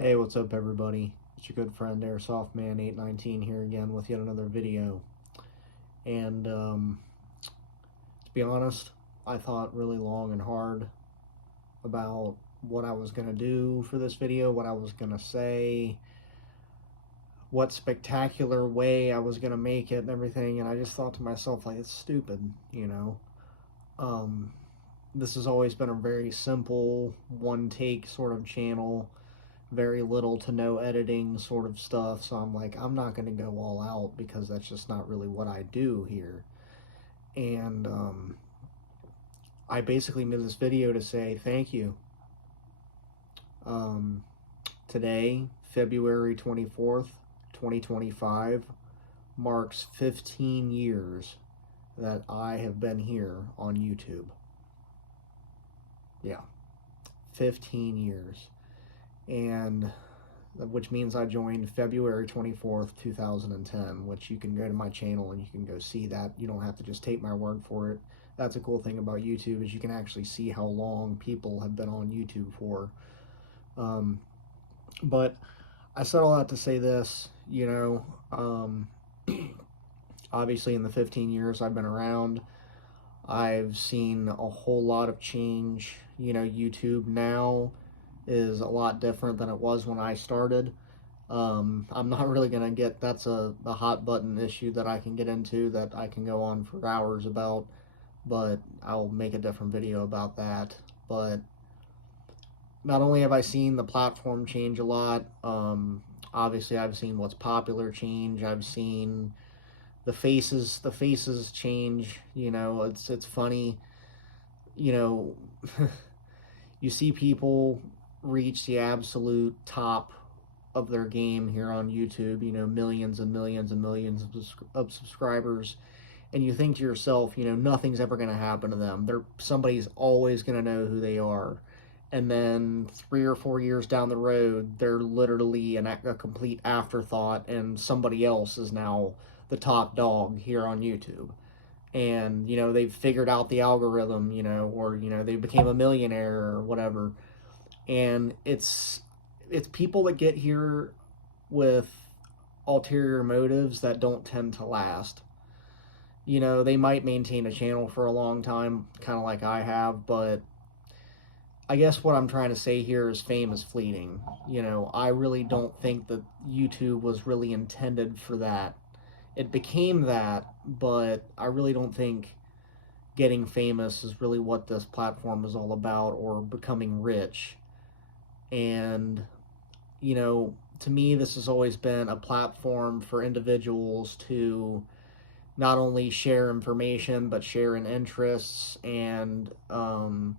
Hey, what's up everybody? It's your good friend Airsoftman819 here again with yet another video. And to be honest, I thought really long and hard about what I was going to do for this video, what I was going to say, what spectacular way I was going to make it and everything, and I just thought to myself, like, it's stupid. Um, this has always been a very simple, one-take sort of channel, very little to no editing sort of stuff, so I'm like, I'm not going to go all out because that's just not really what I do here. And I basically made this video to say thank you. um, Today, February 24th 2025, marks 15 years that I have been here on YouTube. Yeah, 15 years. And which means I joined February 24th 2010, which you can go to my channel and you can go see that. You don't have to just take my word for it. That's a cool thing about YouTube, is you can actually see how long people have been on YouTube for. But I said all that to say this, obviously in the 15 years I've been around, I've seen a whole lot of change. YouTube now is a lot different than it was when I started. I'm not really going to get, that's a hot button issue that I can get into, that I can go on for hours about, but I'll make a different video about that. But not only have I seen the platform change a lot, obviously I've seen what's popular change. I've seen the faces change. It's funny. You know, you see people reach the absolute top of their game here on YouTube, millions and millions and millions of subscribers, and you think to yourself, nothing's ever going to happen to them. Somebody's always going to know who they are. And then 3 or 4 years down the road, they're literally a complete afterthought, and somebody else is now the top dog here on YouTube. And they've figured out the algorithm, or they became a millionaire or whatever. And it's people that get here with ulterior motives that don't tend to last. They might maintain a channel for a long time, kind of like I have, but I guess what I'm trying to say here is fame is fleeting. I really don't think that YouTube was really intended for that. It became that, but I really don't think getting famous is really what this platform is all about, or becoming rich. And, to me, this has always been a platform for individuals to not only share information, but share in interests, and to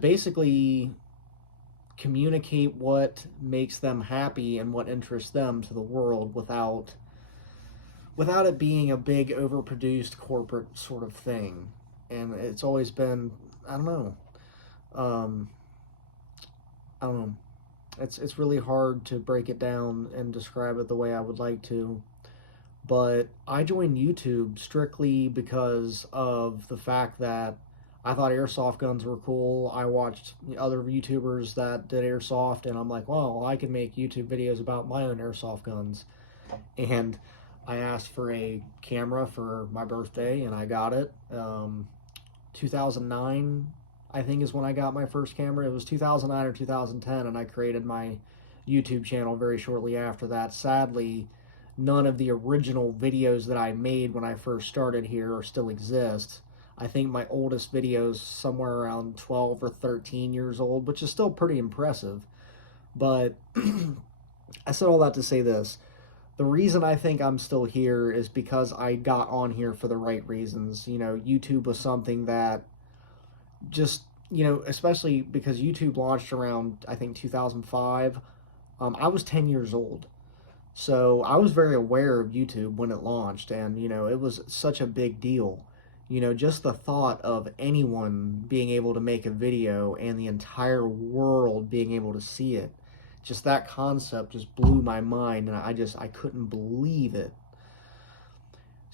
basically communicate what makes them happy and what interests them to the world without it being a big overproduced corporate sort of thing. And it's always been, I don't know, um, I don't know. It's really hard to break it down and describe it the way I would like to. But I joined YouTube strictly because of the fact that I thought airsoft guns were cool. I watched other YouTubers that did airsoft, and I'm like, well, I can make YouTube videos about my own airsoft guns. And I asked for a camera for my birthday, and I got it. 2009, I think, is when I got my first camera. It was 2009 or 2010, and I created my YouTube channel very shortly after that. Sadly, none of the original videos that I made when I first started here still exist. I think my oldest video is somewhere around 12 or 13 years old, which is still pretty impressive. But I said all that to say this. The reason I think I'm still here is because I got on here for the right reasons. YouTube was something that just, especially because YouTube launched around, I think, 2005. I was 10 years old. So I was very aware of YouTube when it launched, and, it was such a big deal. Just the thought of anyone being able to make a video and the entire world being able to see it, just that concept just blew my mind, and I couldn't believe it.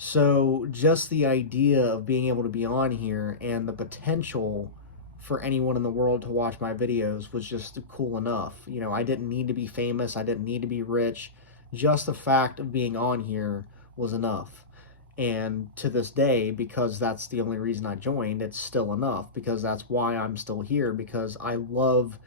So just the idea of being able to be on here and the potential for anyone in the world to watch my videos was just cool enough. You know, I didn't need to be famous, I didn't need to be rich. Just the fact of being on here was enough. And to this day, because that's the only reason I joined, it's still enough, because that's why I'm still here, because I love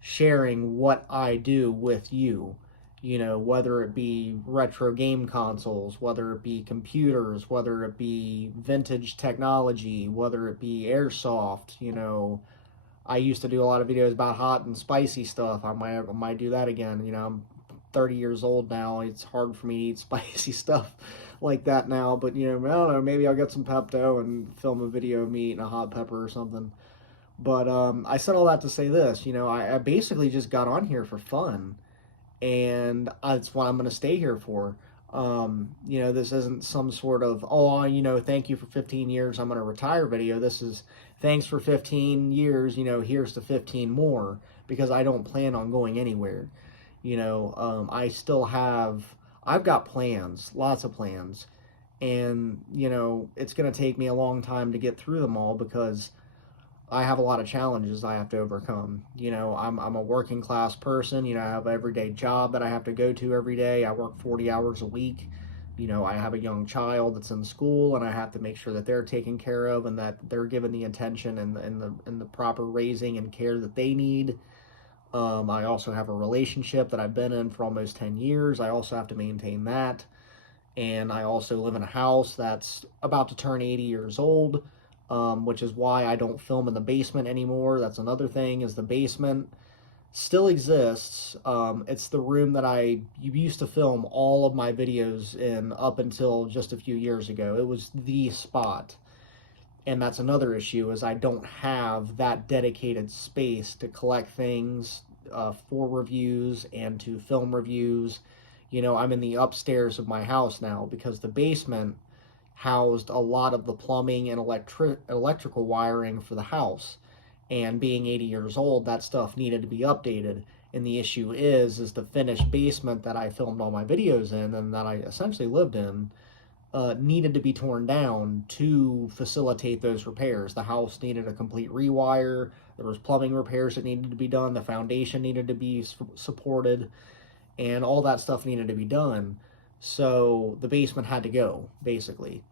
sharing what I do with you. You know, whether it be retro game consoles, whether it be computers, whether it be vintage technology, whether it be airsoft. You know, I used to do a lot of videos about hot and spicy stuff. I might do that again. You know, I'm 30 years old now. It's hard for me to eat spicy stuff like that now. But, you know, I don't know. Maybe I'll get some Pepto and film a video of me eating a hot pepper or something. But I said all that to say this. You know, I basically just got on here for fun, and that's what I'm going to stay here for. You know, this isn't some sort of, oh, you know, thank you for 15 years, I'm going to retire video. This is thanks for 15 years, you know, here's to 15 more, because I don't plan on going anywhere. You know, I've got plans, lots of plans, and, you know, it's going to take me a long time to get through them all, because I have a lot of challenges I have to overcome. You know, I'm a working class person. You know, I have an everyday job that I have to go to every day. I work 40 hours a week. You know, I have a young child that's in school, and I have to make sure that they're taken care of and that they're given the attention and the proper raising and care that they need. I also have a relationship that I've been in for almost 10 years. I also have to maintain that. And I also live in a house that's about to turn 80 years old, which is why I don't film in the basement anymore. That's another thing, is the basement still exists. It's the room that I used to film all of my videos in up until just a few years ago. It was the spot. And that's another issue, is I don't have that dedicated space to collect things for reviews and to film reviews. You know, I'm in the upstairs of my house now, because the basement housed a lot of the plumbing and electrical wiring for the house. And being 80 years old, that stuff needed to be updated. And the issue is the finished basement that I filmed all my videos in and that I essentially lived in needed to be torn down to facilitate those repairs. The house needed a complete rewire. There was plumbing repairs that needed to be done. The foundation needed to be supported, and all that stuff needed to be done. So the basement had to go, basically.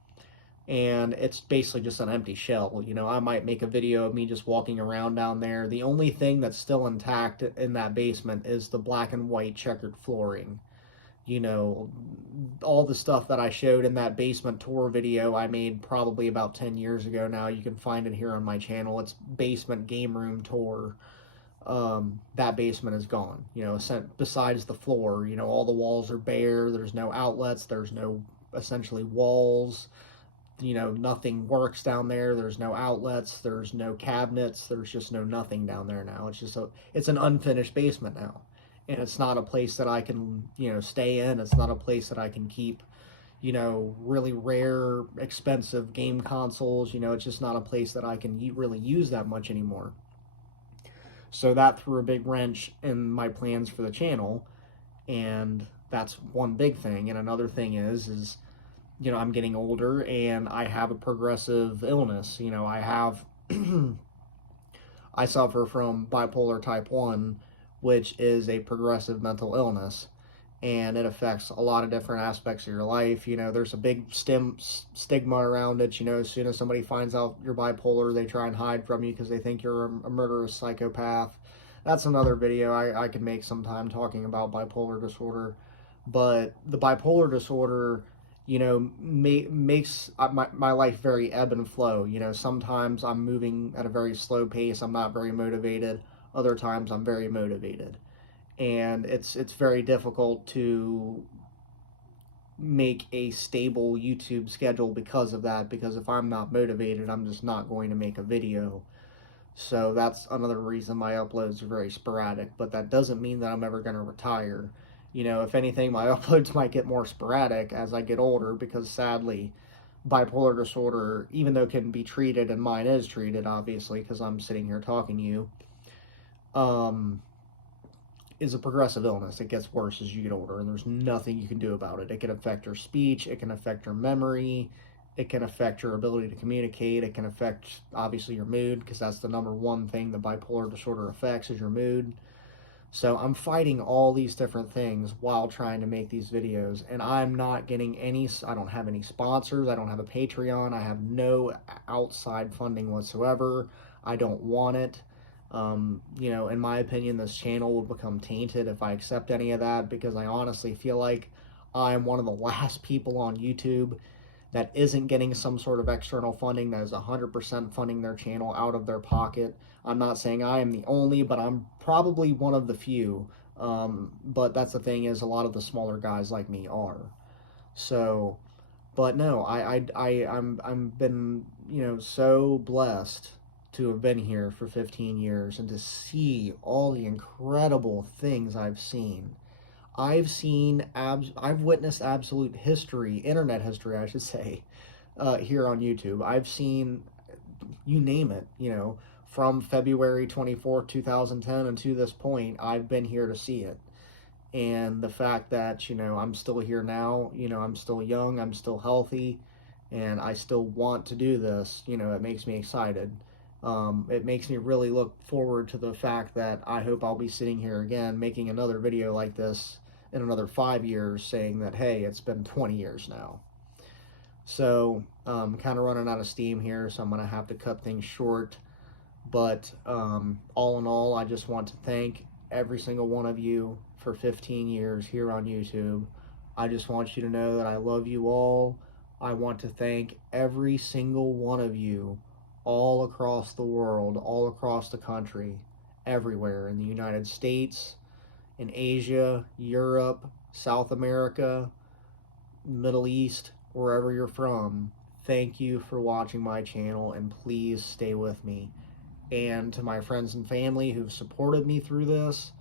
And it's basically just an empty shell. You know, I might make a video of me just walking around down there. The only thing that's still intact in that basement is the black and white checkered flooring. You know, all the stuff that I showed in that basement tour video I made probably about 10 years ago now. You can find it here on my channel. It's Basement Game Room Tour. That basement is gone. You know, besides the floor, you know, all the walls are bare. There's no outlets. There's no, essentially, walls. You know, nothing works down there. There's no outlets. There's no cabinets. There's just no nothing down there now. It's an unfinished basement now. And it's not a place that I can, you know, stay in. It's not a place that I can keep, you know, really rare, expensive game consoles. You know, it's just not a place that I can really use that much anymore. So that threw a big wrench in my plans for the channel. And that's one big thing. And another thing is, you know, I'm getting older and I have a progressive illness. You know, I suffer from bipolar type 1, which is a progressive mental illness, and it affects a lot of different aspects of your life. You know, there's a big stigma around it. You know, as soon as somebody finds out you're bipolar, they try and hide from you because they think you're a murderous psychopath. That's another video I could make sometime, talking about bipolar disorder. But the bipolar disorder, you know, makes my life very ebb and flow. You know, sometimes I'm moving at a very slow pace. I'm not very motivated. Other times I'm very motivated. And it's very difficult to make a stable YouTube schedule because of that, because if I'm not motivated, I'm just not going to make a video. So that's another reason my uploads are very sporadic, but that doesn't mean that I'm ever going to retire. You know, if anything, my uploads might get more sporadic as I get older, because sadly, bipolar disorder, even though it can be treated, and mine is treated, obviously, because I'm sitting here talking to you, is a progressive illness. It gets worse as you get older, and there's nothing you can do about it. It can affect your speech, it can affect your memory, It can affect your ability to communicate. It can affect, obviously, your mood, because that's the number one thing that bipolar disorder affects, is your mood. So I'm fighting all these different things while trying to make these videos, and I'm not getting any, I don't have any sponsors, I don't have a Patreon, I have no outside funding whatsoever. I don't want it. You know, in my opinion, this channel will become tainted if I accept any of that, because I honestly feel like I'm one of the last people on YouTube that isn't getting some sort of external funding, that is 100% funding their channel out of their pocket. I'm not saying I am the only, but I'm probably one of the few. But that's the thing, is a lot of the smaller guys like me are. So, but no, I'm been, you know, so blessed to have been here for 15 years and to see all the incredible things I've seen. I've witnessed absolute history, internet history, I should say, here on YouTube. I've seen, you name it, you know, from February 24th, 2010 and to this point, I've been here to see it. And the fact that, you know, I'm still here now, you know, I'm still young, I'm still healthy, and I still want to do this, you know, it makes me excited. It makes me really look forward to the fact that I hope I'll be sitting here again making another video like this in another 5 years, saying that, hey, it's been 20 years now. So, kind of running out of steam here, so I'm going to have to cut things short. But all in all, I just want to thank every single one of you for 15 years here on YouTube. I just want you to know that I love you all. I want to thank every single one of you all across the world, all across the country, everywhere, in the United States, in Asia, Europe, South America, Middle East, wherever you're from. Thank you for watching my channel, and please stay with me. And to my friends and family who've supported me through this,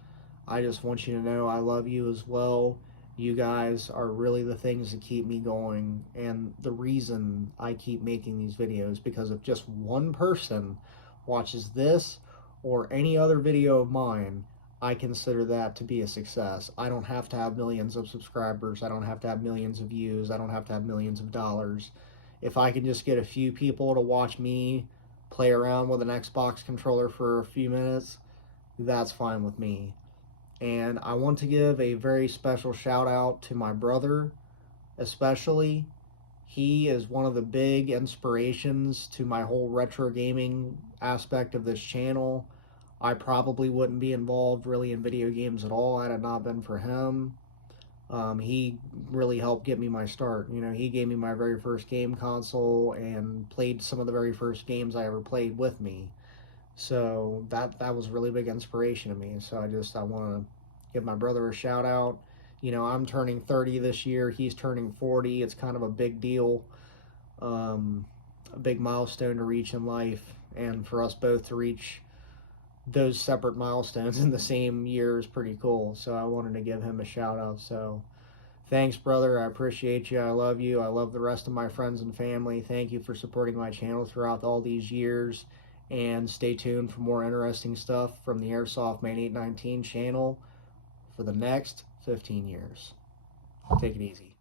I just want you to know I love you as well. You guys are really the things that keep me going, and the reason I keep making these videos, because if just one person watches this or any other video of mine, I consider that to be a success. I don't have to have millions of subscribers. I don't have to have millions of views. I don't have to have millions of dollars. If I can just get a few people to watch me play around with an Xbox controller for a few minutes, that's fine with me. And I want to give a very special shout out to my brother, especially. He is one of the big inspirations to my whole retro gaming aspect of this channel. I probably wouldn't be involved really in video games at all had it not been for him. He really helped get me my start. You know, he gave me my very first game console and played some of the very first games I ever played with me. So that was really big inspiration to me. So I want to give my brother a shout out. You know, I'm turning 30 this year. He's turning 40. It's kind of a big deal, a big milestone to reach in life. And for us both to reach those separate milestones in the same year is pretty cool. So I wanted to give him a shout out. So thanks, brother. I appreciate you. I love you. I love the rest of my friends and family. Thank you for supporting my channel throughout all these years. And stay tuned for more interesting stuff from the Airsoft Man 819 channel for the next 15 years. Take it easy.